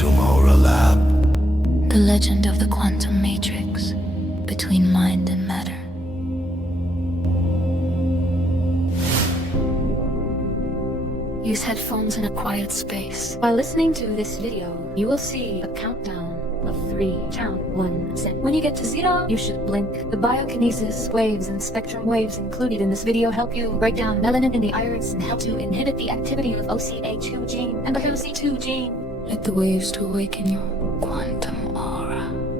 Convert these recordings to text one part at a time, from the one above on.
quantum aura lab. The legend of the quantum matrix between mind and matter. Use headphones in a quiet space. While listening to this video, you will see a countdown of 3. Count 1. When you get to 0, you should blink. The biokinesis waves and spectrum waves included in this video help you break down melanin in the iris and help to inhibit the activity of OCA2 gene and the OC2 gene. Let the waves to awaken your quantum aura.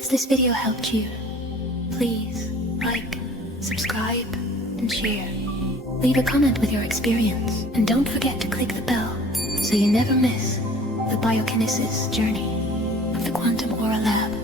If this video helped you, please like, subscribe, and share. Leave a comment with your experience, and don't forget to click the bell so you never miss the biokinesis journey of the Quantum Aura Lab.